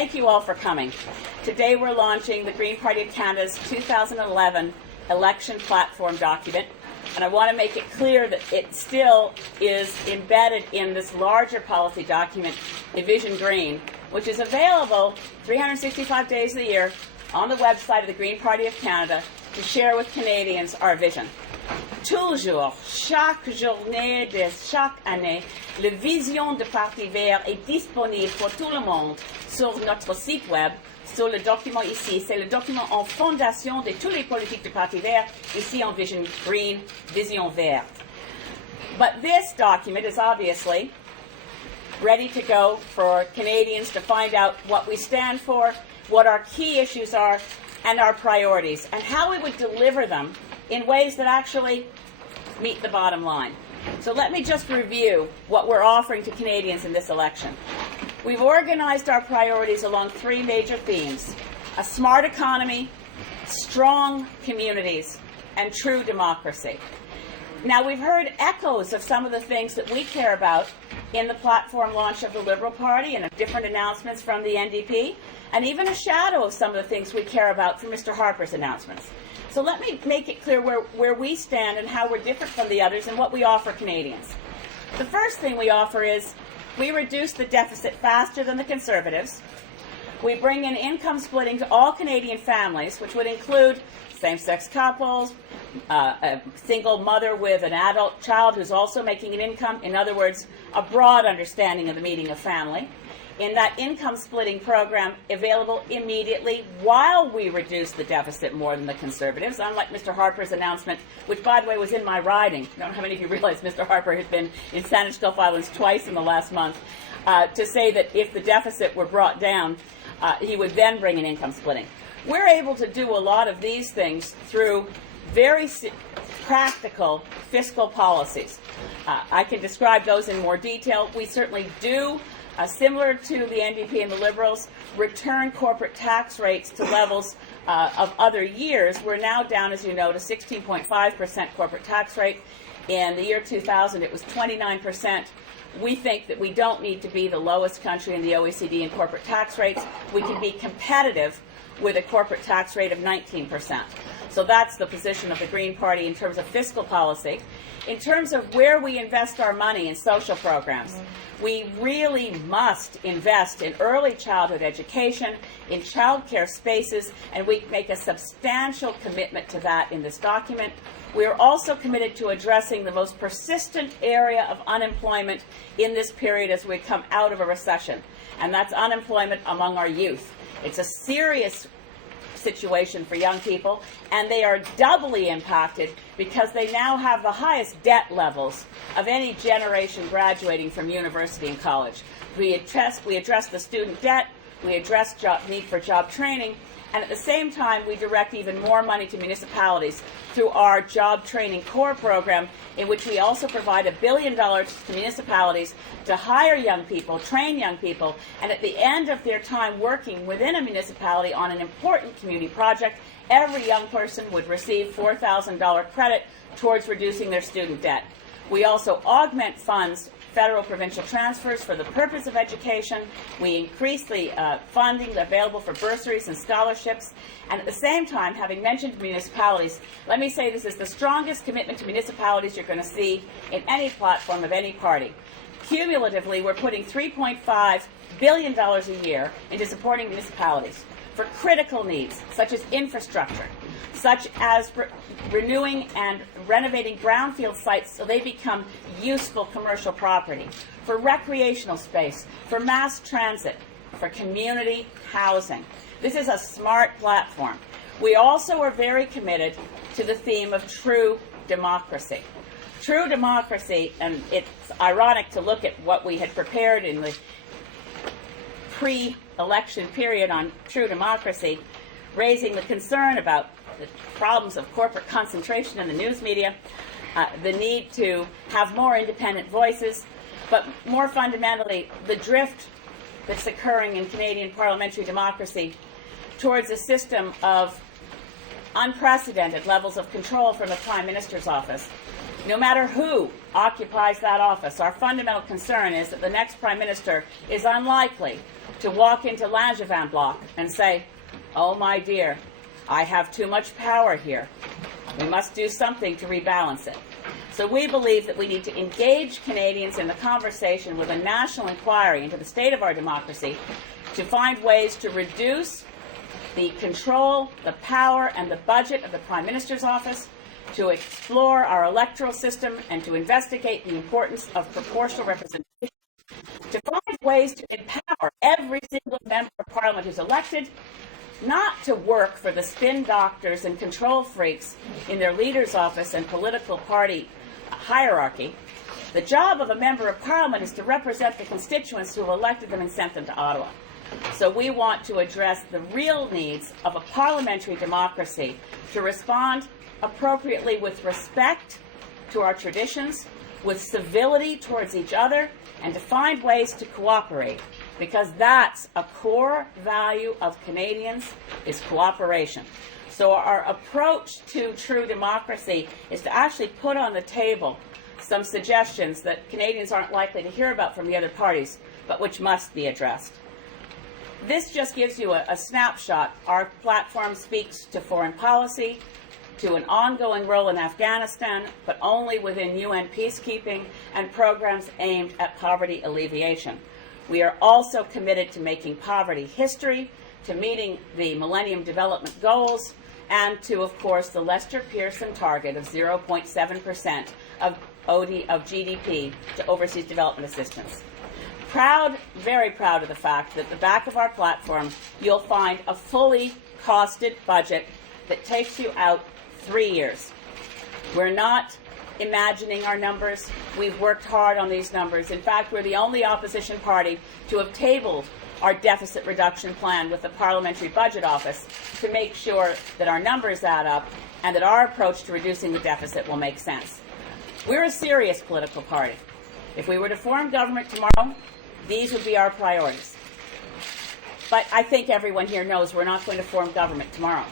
thank you all for coming. Today we're launching the Green Party of Canada's 2011 election platform document, and I want to make it clear that it still is embedded in this larger policy document, Vision Green, which is available 365 days of the year on the website of the Green Party of Canada to share with Canadians our vision. Toujours, chaque journée de chaque année, la vision du Parti vert est disponible pour tout le monde sur notre site web, sur le document ici. C'est le document en fondation de toutes les politiques du Parti vert, ici en Vision Green, Vision Verte. But this document is obviously ready to go for Canadians to find out what we stand for, what our key issues are, and our priorities, and how we would deliver them in ways that actually meet the bottom line. So let me just review what we're offering to Canadians in this election. We've organized our priorities along three major themes: a smart economy, strong communities, and true democracy. Now, we've heard echoes of some of the things that we care about in the platform launch of the Liberal Party and of different announcements from the NDP, and even a shadow of some of the things we care about from Mr. Harper's announcements. So let me make it clear where we stand and how we're different from the others and what we offer Canadians. The first thing we offer is we reduce the deficit faster than the Conservatives. We bring in income splitting to all Canadian families, which would include same-sex couples, a single mother with an adult child who's also making an income. In other words, a broad understanding of the meaning of family. In that income splitting program available immediately while we reduce the deficit more than the Conservatives, unlike Mr. Harper's announcement, which, by the way, was in my riding. I don't know how many of you realize Mr. Harper has been in Saanich Gulf Islands twice in the last month, to say that if the deficit were brought down, he would then bring in income splitting. We're able to do a lot of these things through very practical fiscal policies. I can describe those in more detail. We certainly do, similar to the NDP and the Liberals, return corporate tax rates to levels of other years. We're now down, as you know, to 16.5% corporate tax rate. In the year 2000, it was 29%. We think that we don't need to be the lowest country in the OECD in corporate tax rates. We can be competitive with a corporate tax rate of 19%. So that's the position of the Green Party in terms of fiscal policy. In terms of where we invest our money in social programs, we really must invest in early childhood education, in child care spaces, and we make a substantial commitment to that in this document. We are also committed to addressing the most persistent area of unemployment in this period as we come out of a recession, and that's unemployment among our youth. It's a serious situation for young people, and they are doubly impacted because they now have the highest debt levels of any generation graduating from university and college. We address the student debt, we address need for job training, and at the same time we direct even more money to municipalities through our Job Training Core program, in which we also provide $1 billion to municipalities to hire young people, train young people, and at the end of their time working within a municipality on an important community project, every young person would receive $4,000 credit towards reducing their student debt. We also augment funds, federal provincial transfers for the purpose of education. We increase the funding available for bursaries and scholarships. And at the same time, having mentioned municipalities, let me say this is the strongest commitment to municipalities you're going to see in any platform of any party. Cumulatively, we're putting $3.5 billion a year into supporting municipalities for critical needs, such as infrastructure, such as renewing and renovating brownfield sites so they become useful commercial property, for recreational space, for mass transit, for community housing. This is a smart platform. We also are very committed to the theme of true democracy. True democracy, and it's ironic to look at what we had prepared in the pre-election period on true democracy, raising the concern about the problems of corporate concentration in the news media, the need to have more independent voices, but more fundamentally, the drift that's occurring in Canadian parliamentary democracy towards a system of unprecedented levels of control from the Prime Minister's office, No matter who occupies that office, our fundamental concern is that the next Prime Minister is unlikely to walk into Langevin Block and say, "Oh my dear, I have too much power here. We must do something to rebalance it." So we believe that we need to engage Canadians in the conversation with a national inquiry into the state of our democracy to find ways to reduce the control, the power, and the budget of the Prime Minister's office, to explore our electoral system and to investigate the importance of proportional representation, to find ways to empower every single member of Parliament who's elected, not to work for the spin doctors and control freaks in their leader's office and political party hierarchy. The job of a member of Parliament is to represent the constituents who have elected them and sent them to Ottawa. So we want to address the real needs of a parliamentary democracy, to respond appropriately with respect to our traditions, with civility towards each other, and to find ways to cooperate, because that's a core value of Canadians, is cooperation. So our approach to true democracy is to actually put on the table some suggestions that Canadians aren't likely to hear about from the other parties, but which must be addressed. This just gives you a snapshot. Our platform speaks to foreign policy, to an ongoing role in Afghanistan, but only within UN peacekeeping, and programs aimed at poverty alleviation. We are also committed to making poverty history, to meeting the Millennium Development Goals, and to, of course, the Lester Pearson target of 0.7% of GDP to overseas development assistance. Proud, very proud of the fact that at the back of our platform you'll find a fully costed budget that takes you out 3 years. We're not imagining our numbers. We've worked hard on these numbers. In fact, we're the only opposition party to have tabled our deficit reduction plan with the Parliamentary Budget Office to make sure that our numbers add up and that our approach to reducing the deficit will make sense. We're a serious political party. If we were to form government tomorrow, these would be our priorities. But I think everyone here knows we're not going to form government tomorrow.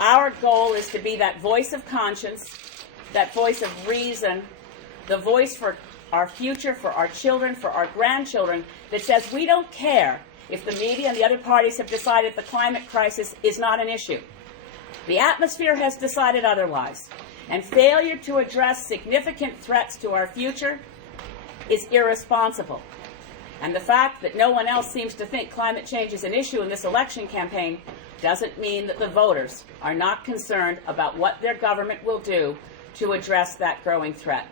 Our goal is to be that voice of conscience, that voice of reason, the voice for our future, for our children, for our grandchildren, that says we don't care if the media and the other parties have decided the climate crisis is not an issue. The atmosphere has decided otherwise, and failure to address significant threats to our future is irresponsible. And the fact that no one else seems to think climate change is an issue in this election campaign doesn't mean that the voters are not concerned about what their government will do to address that growing threat.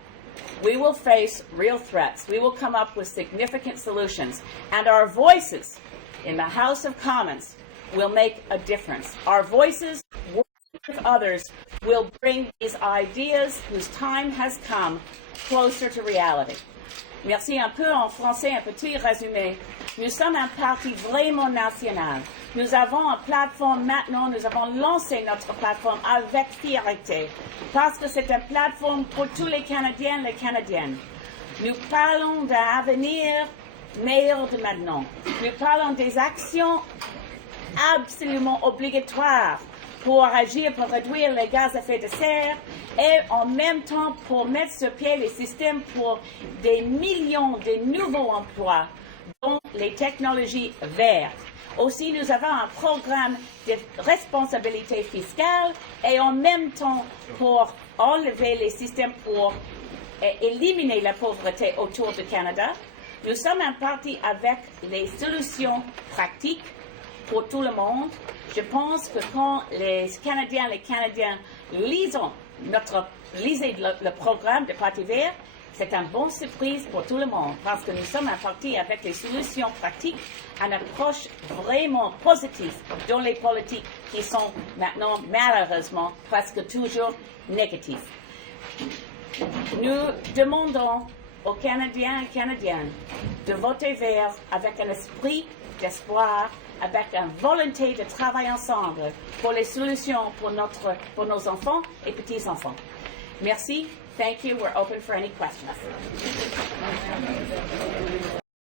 We will face real threats. We will come up with significant solutions. And our voices in the House of Commons will make a difference. Our voices, working with others, will bring these ideas whose time has come closer to reality. Merci. Un peu en français, un petit résumé. Nous sommes un parti vraiment national. Nous avons une plateforme maintenant, nous avons lancé notre plateforme avec fierté, parce que c'est une plateforme pour tous les Canadiens et les Canadiennes. Nous parlons d'un avenir meilleur de maintenant. Nous parlons des actions absolument obligatoires pour agir pour réduire les gaz à effet de serre et en même temps pour mettre sur pied les systèmes pour des millions de nouveaux emplois, dont les technologies vertes. Aussi, nous avons un programme de responsabilité fiscale et en même temps pour enlever les systèmes pour éliminer la pauvreté autour du Canada. Nous sommes un parti avec les solutions pratiques pour tout le monde. Je pense que quand les Canadiens lisent le programme de Parti vert, c'est une bonne surprise pour tout le monde, parce que nous sommes un parti avec des solutions pratiques, une approche vraiment positive dans les politiques qui sont maintenant, malheureusement, presque toujours négatives. Nous demandons aux Canadiens et Canadiennes de voter vert avec un esprit d'espoir, avec une volonté de travailler ensemble pour les solutions pour nos enfants et petits-enfants. Merci. Thank you. We're open for any questions.